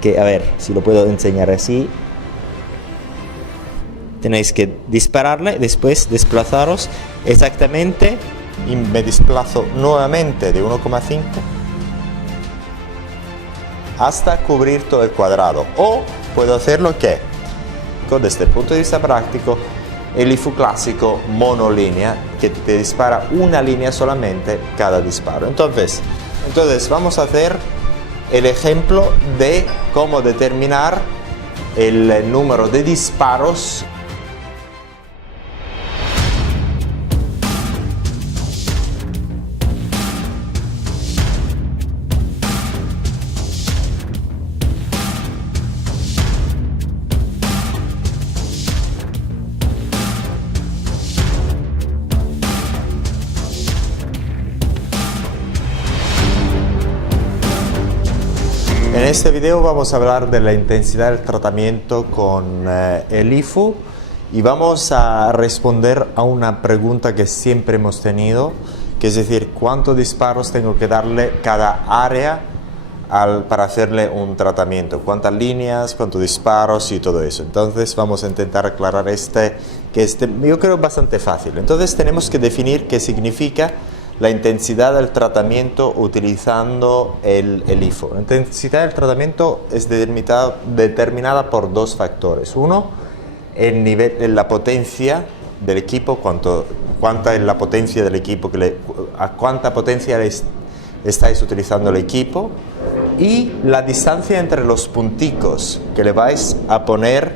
que, a ver, si lo puedo enseñar así. Tenéis que dispararle, después desplazaros exactamente, y me desplazo nuevamente de 1,5 hasta cubrir todo el cuadrado. O puedo hacerlo que, desde el punto de vista práctico, el IFU clásico monolínea, que te dispara una línea solamente cada disparo. Entonces vamos a hacer el ejemplo de cómo determinar el número de disparos. En este video vamos a hablar de la intensidad del tratamiento con el IFU y vamos a responder a una pregunta que siempre hemos tenido, que es decir, ¿cuántos disparos tengo que darle cada área para hacerle un tratamiento? ¿Cuántas líneas, cuántos disparos y todo eso? Entonces vamos a intentar aclarar yo creo bastante fácil. Entonces tenemos que definir qué significa la intensidad del tratamiento utilizando el IFU. La intensidad del tratamiento es determinada por dos factores. Uno, el nivel, la potencia del equipo, cuánta es la potencia del equipo, a cuánta potencia estáis utilizando el equipo, y la distancia entre los punticos que le vais a poner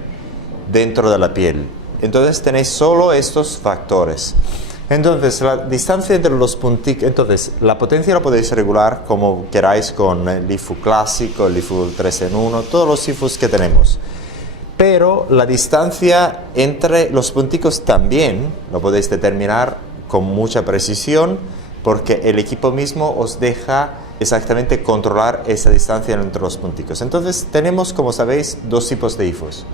dentro de la piel. Entonces tenéis solo estos factores. Entonces, la distancia entre los punticos, la potencia la podéis regular como queráis con el IFU clásico, el IFU 3 en 1, todos los IFUs que tenemos. Pero la distancia entre los punticos también lo podéis determinar con mucha precisión, porque el equipo mismo os deja exactamente controlar esa distancia entre los punticos. Entonces, tenemos, como sabéis, dos tipos de IFUs.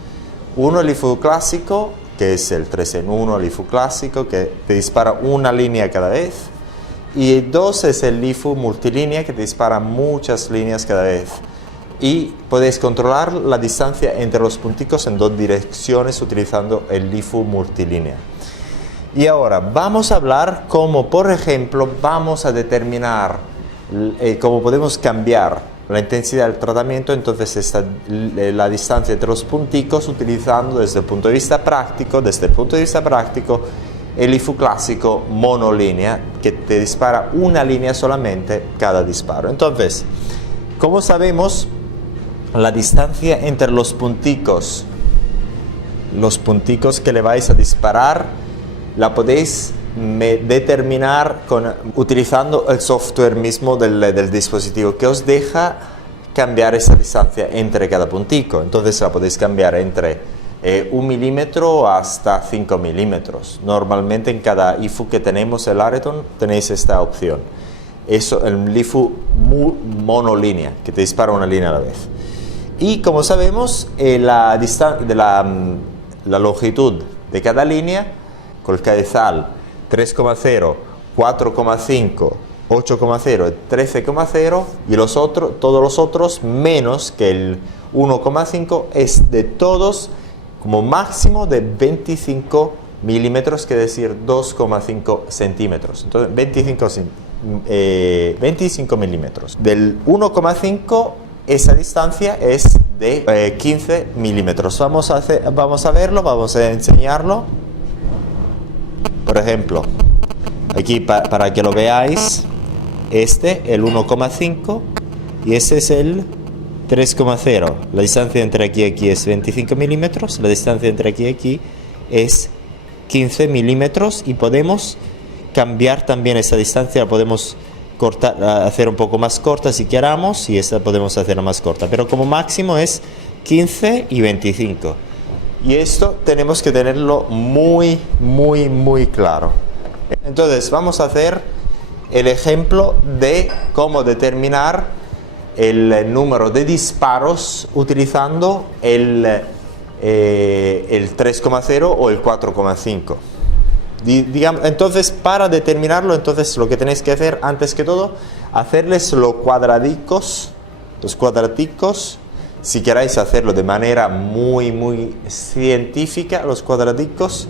Uno, el IFU clásico, que es el 3 en 1, el IFU clásico, que te dispara una línea cada vez. Y dos es el IFU multilínea, que te dispara muchas líneas cada vez. Y podéis controlar la distancia entre los punticos en dos direcciones utilizando el IFU multilínea. Y ahora vamos a hablar cómo, por ejemplo, vamos a determinar cómo podemos cambiar la intensidad del tratamiento. Entonces la distancia entre los punticos utilizando desde el punto de vista práctico, el IFU clásico monolínea, que te dispara una línea solamente cada disparo. Entonces, como sabemos, la distancia entre los punticos que le vais a disparar, la podéis determinar utilizando el software mismo del dispositivo, que os deja cambiar esa distancia entre cada puntico. Entonces la podéis cambiar entre 1 milímetro hasta 5 milímetros. Normalmente en cada IFU que tenemos, el Areton, tenéis esta opción. Eso, el IFU monolínea, que te dispara una línea a la vez. Y como sabemos, la longitud de cada línea, con el cabezal 3,0, 4,5, 8,0, 13,0 y todos los otros menos que el 1,5 es de todos como máximo de 25 milímetros, que es decir 2,5 centímetros. Entonces 25 milímetros. Del 1,5 esa distancia es de 15 milímetros. Vamos a verlo, vamos a enseñarlo. Por ejemplo, aquí para que lo veáis, el 1,5 y ese es el 3,0. La distancia entre aquí y aquí es 25 milímetros, la distancia entre aquí y aquí es 15 milímetros, y podemos cambiar también esa distancia, la podemos hacer un poco más corta si queramos, y esta podemos hacerla más corta, pero como máximo es 15 y 25. Y esto tenemos que tenerlo muy claro. Entonces vamos a hacer el ejemplo de cómo determinar el número de disparos utilizando el 3,0 o el 4,5. Entonces, para determinarlo, lo que tenéis que hacer, antes que todo, hacerles los cuadraticos si queréis hacerlo de manera muy científica, los cuadradicos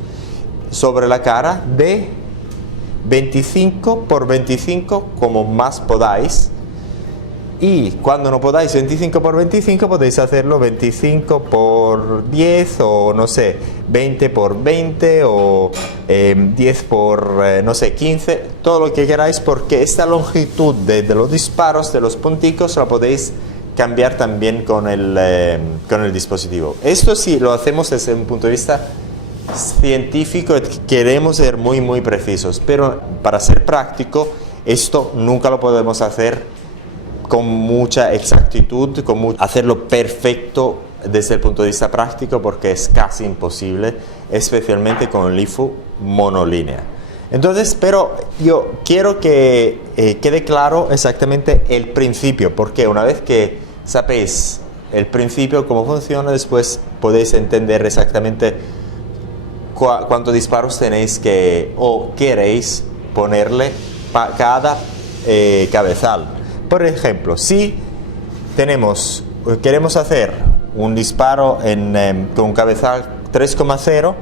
sobre la cara de 25 por 25 como más podáis. Y cuando no podáis 25 por 25 podéis hacerlo 25 por 10 o no sé, 20 por 20 o 10 por no sé, 15, todo lo que queráis, porque esta longitud de los disparos, de los punticos, la podéis cambiar también con el dispositivo. Esto sí lo hacemos desde un punto de vista científico, queremos ser muy precisos, pero para ser práctico esto nunca lo podemos hacer con mucha exactitud, hacerlo perfecto desde el punto de vista práctico, porque es casi imposible, especialmente con el LIFO monolínea. Entonces, pero yo quiero que quede claro exactamente el principio, porque una vez que sabéis el principio, cómo funciona, después podéis entender exactamente cuántos disparos tenéis o queréis ponerle cada cabezal. Por ejemplo, si queremos hacer un disparo con un cabezal 3,0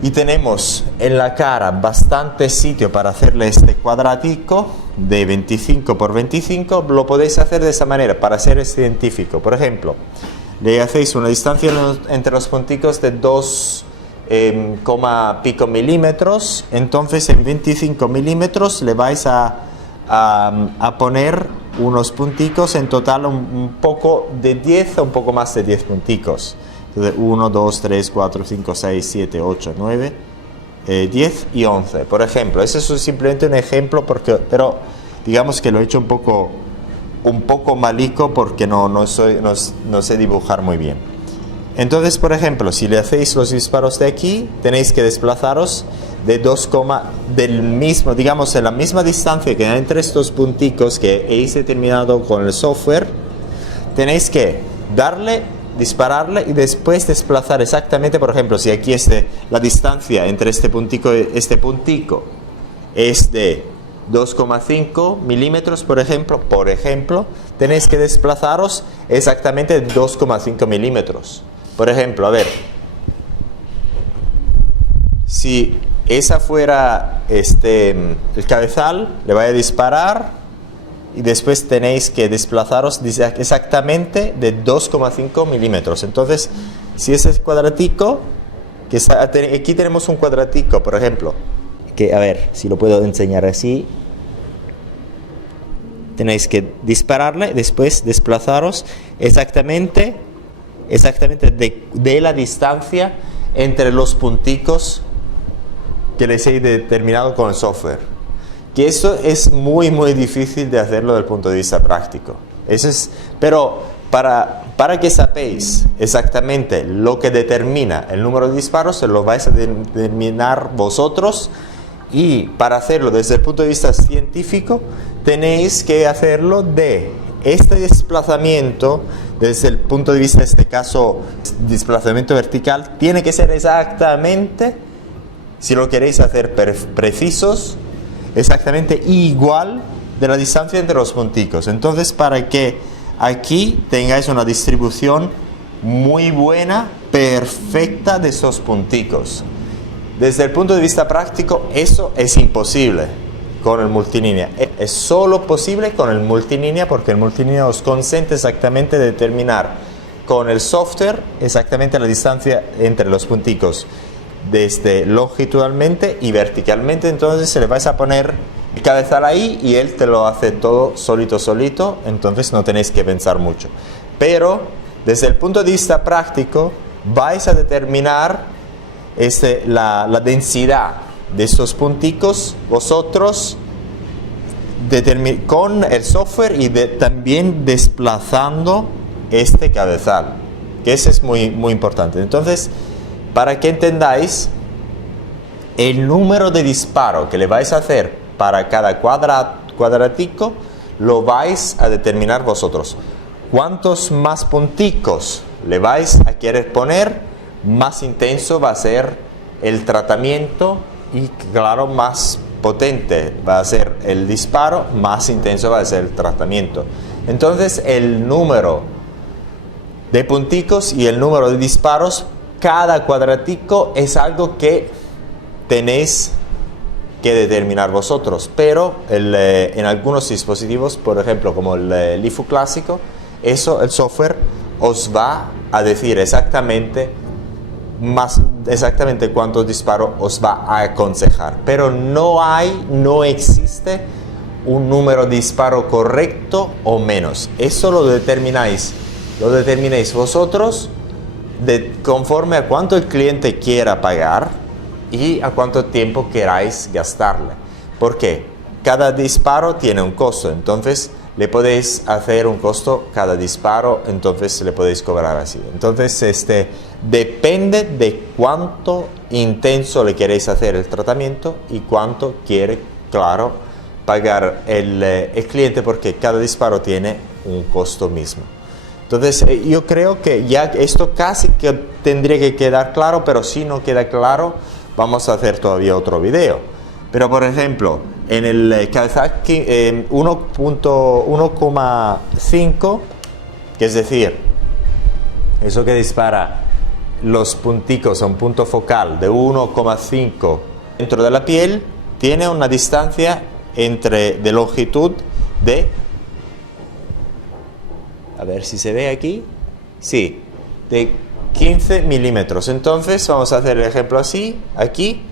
y tenemos en la cara bastante sitio para hacerle este cuadratico de 25 por 25, lo podéis hacer de esa manera para ser científico. Por ejemplo, le hacéis una distancia entre los punticos de 2 pico milímetros, entonces en 25 milímetros le vais a poner unos punticos, en total un poco de 10 o un poco más de 10 punticos. Entonces 1, 2, 3, 4, 5, 6, 7, 8, 9, 10 y 11. Por ejemplo, ese es simplemente un ejemplo, pero digamos que lo he hecho un poco malico porque no sé dibujar muy bien. Entonces, por ejemplo, si le hacéis los disparos de aquí, tenéis que desplazaros de del mismo, digamos, en la misma distancia que hay entre estos punticos que habéis determinado con el software. Tenéis que dispararle y después desplazar exactamente. Por ejemplo, si aquí la distancia entre este puntico es de 2,5 milímetros, por ejemplo, tenéis que desplazaros exactamente 2,5 milímetros. Por ejemplo, a ver, si esa fuera el cabezal, le voy a disparar y después tenéis que desplazaros exactamente de 2,5 milímetros. Entonces, si ese cuadratico, aquí tenemos un cuadratico, por ejemplo, que a ver si lo puedo enseñar así. Tenéis que dispararle, después desplazaros exactamente de la distancia entre los punticos que les he determinado con el software. Que esto es muy difícil de hacerlo desde el punto de vista práctico. Pero para que sepáis exactamente lo que determina el número de disparos, se lo vais a determinar vosotros, y para hacerlo desde el punto de vista científico tenéis que hacerlo de este desplazamiento. Desde el punto de vista, en este caso, desplazamiento vertical, tiene que ser exactamente, si lo queréis hacer precisos, exactamente igual de la distancia entre los punticos. Entonces, para que aquí tengáis una distribución muy buena, perfecta de esos punticos. Desde el punto de vista práctico, eso es imposible con el multilínea. Es solo posible con el multilínea, porque el multilínea os consiente exactamente determinar con el software exactamente la distancia entre los punticos desde longitudinalmente y verticalmente. Entonces se le vais a poner el cabezal ahí y él te lo hace todo solito, entonces no tenéis que pensar mucho. Pero desde el punto de vista práctico vais a determinar la densidad de estos punticos vosotros con el software, y también desplazando este cabezal, que ese es muy importante. Entonces, para que entendáis el número de disparo que le vais a hacer para cada cuadratico, lo vais a determinar vosotros. Cuantos más punticos le vais a querer poner, más intenso va a ser el tratamiento, y claro, más potente va a ser el disparo, más intenso va a ser el tratamiento. Entonces el número de punticos y el número de disparos. Cada cuadratico es algo que tenéis que determinar vosotros, pero en algunos dispositivos, por ejemplo como el LiFu clásico, eso el software os va a decir exactamente cuántos disparos os va a aconsejar, pero no existe un número de disparo correcto o menos. Eso lo determináis vosotros conforme a cuánto el cliente quiera pagar y a cuánto tiempo queráis gastarle. Porque cada disparo tiene un costo, entonces le podéis hacer un costo cada disparo, entonces le podéis cobrar así. Entonces depende de cuánto intenso le queréis hacer el tratamiento y cuánto quiere, claro, pagar el cliente, porque cada disparo tiene un costo mismo. Entonces yo creo que ya esto casi que tendría que quedar claro, pero si no queda claro vamos a hacer todavía otro video. Pero por ejemplo, en el Kawasaki 1.5, que es decir, eso que dispara los punticos a un punto focal de 1,5 dentro de la piel, tiene una distancia de longitud de, a ver si se ve aquí, sí, de 15 milímetros. Entonces vamos a hacer el ejemplo así, aquí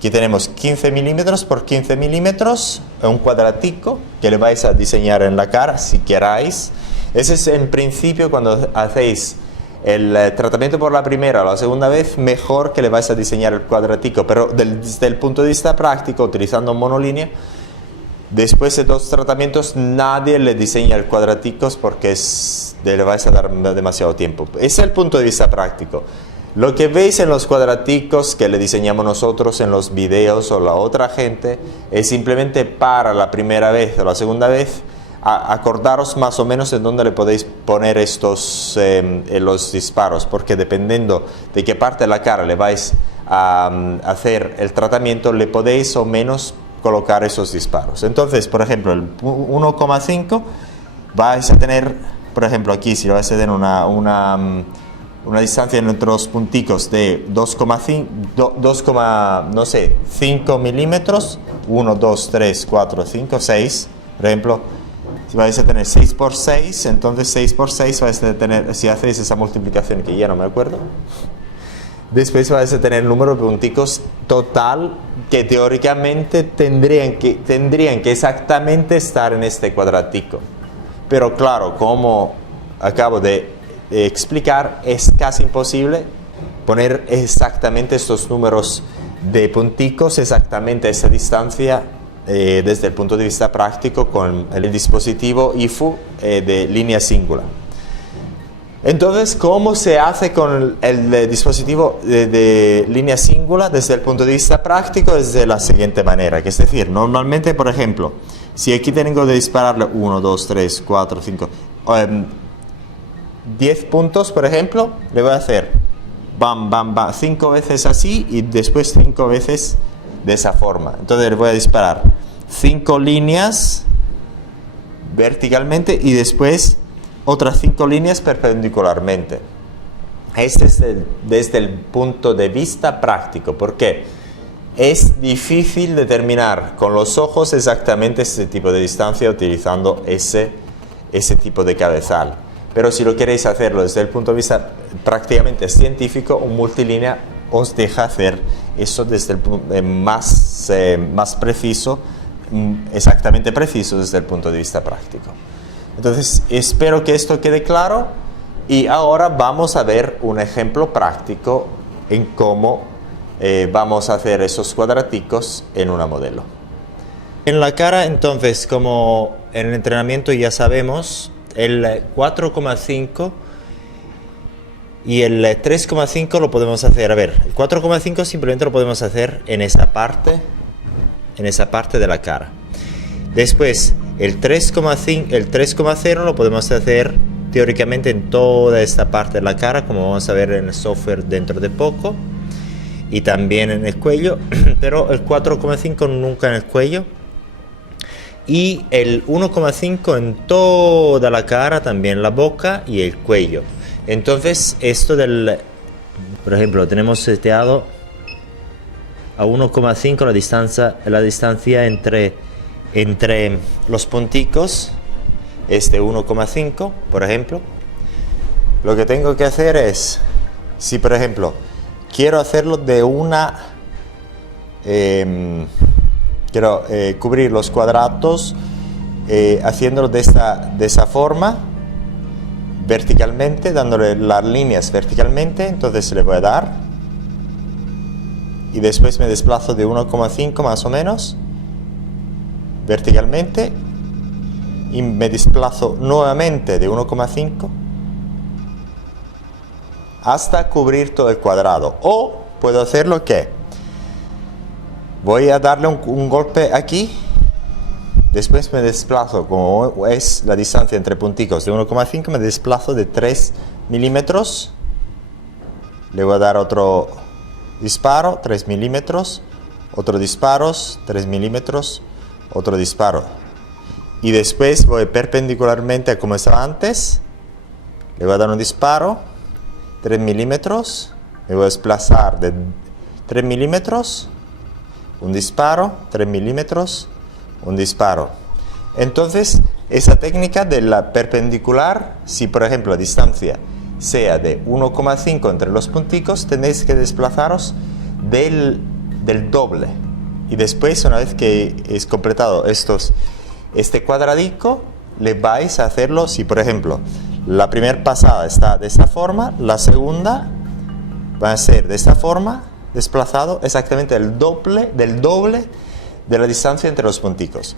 tenemos 15 milímetros por 15 milímetros, un cuadratico que le vais a diseñar en la cara si queráis. Ese es en principio cuando hacéis el tratamiento por la primera o la segunda vez, mejor que le vais a diseñar el cuadratico, pero desde el punto de vista práctico, utilizando monolínea, después de 2 tratamientos nadie le diseña el cuadraticos porque le vais a dar demasiado tiempo. Ese es el punto de vista práctico. Lo que veis en los cuadraticos que le diseñamos nosotros en los videos o la otra gente es simplemente para la primera vez o la segunda vez acordaros más o menos en dónde le podéis poner los disparos, porque dependiendo de qué parte de la cara le vais a hacer el tratamiento, le podéis o menos colocar esos disparos. Entonces, por ejemplo, el 1,5 vais a tener, por ejemplo, aquí si vais a tener una distancia entre los punticos de 5 milímetros, 1, 2, 3, 4, 5, 6, por ejemplo. Si vais a tener 6 por 6, entonces 6 por 6 vais a tener, si hacéis esa multiplicación que ya no me acuerdo, después vais a tener el número de punticos total que teóricamente tendrían que exactamente estar en este cuadratico. Pero claro, como acabo de explicar, es casi imposible poner exactamente estos números de punticos, exactamente esa distancia desde el punto de vista práctico con el dispositivo IFU de línea singular. Entonces, ¿cómo se hace con el dispositivo de línea singular desde el punto de vista práctico? Es de la siguiente manera, que es decir, normalmente, por ejemplo, si aquí tengo de dispararle 1, 2, 3, 4, 5, 10 puntos, por ejemplo, le voy a hacer bam, bam, bam, 5 veces así y después 5 veces de esa forma. Entonces le voy a disparar 5 líneas verticalmente y después otras 5 líneas perpendicularmente. Este es desde el punto de vista práctico, porque es difícil determinar con los ojos exactamente ese tipo de distancia utilizando ese tipo de cabezal. Pero si lo queréis hacerlo desde el punto de vista prácticamente científico, un multilínea os deja hacer eso desde el punto más preciso, exactamente preciso desde el punto de vista práctico. Entonces, espero que esto quede claro y ahora vamos a ver un ejemplo práctico en cómo vamos a hacer esos cuadraticos en una modelo. En la cara, entonces, como en el entrenamiento ya sabemos, el 4,5 y el 3,5 lo podemos hacer, a ver, el 4,5 simplemente lo podemos hacer en esa parte de la cara. Después, el 3,0 lo podemos hacer teóricamente en toda esta parte de la cara, como vamos a ver en el software dentro de poco, y también en el cuello, pero el 4,5 nunca en el cuello. Y el 1,5 en toda la cara, también la boca y el cuello. Entonces, por ejemplo, tenemos seteado a 1,5 la distancia entre los punticos, 1,5, por ejemplo. Lo que tengo que hacer es, si por ejemplo quiero hacerlo quiero cubrir los cuadrados haciéndolo de esa forma, verticalmente, dándole las líneas verticalmente, entonces le voy a dar y después me desplazo de 1,5 más o menos verticalmente y me desplazo nuevamente de 1,5 hasta cubrir todo el cuadrado. O puedo hacerlo que voy a darle un golpe aquí, después me desplazo, como es la distancia entre punticos de 1,5, me desplazo de 3 milímetros, le voy a dar otro disparo, 3 milímetros, otro disparo, 3 milímetros, otro disparo. Y después voy perpendicularmente a como estaba antes, le voy a dar un disparo, 3 milímetros, me voy a desplazar de 3 milímetros, un disparo, 3 milímetros, un disparo. Entonces, esa técnica de la perpendicular, si por ejemplo la distancia sea de 1,5 entre los punticos, tenéis que desplazaros del doble. Y después, una vez que es completado este cuadradico, le vais a hacerlo, si por ejemplo la primera pasada está de esta forma, la segunda va a ser de esta forma, desplazado exactamente del doble de la distancia entre los punticos.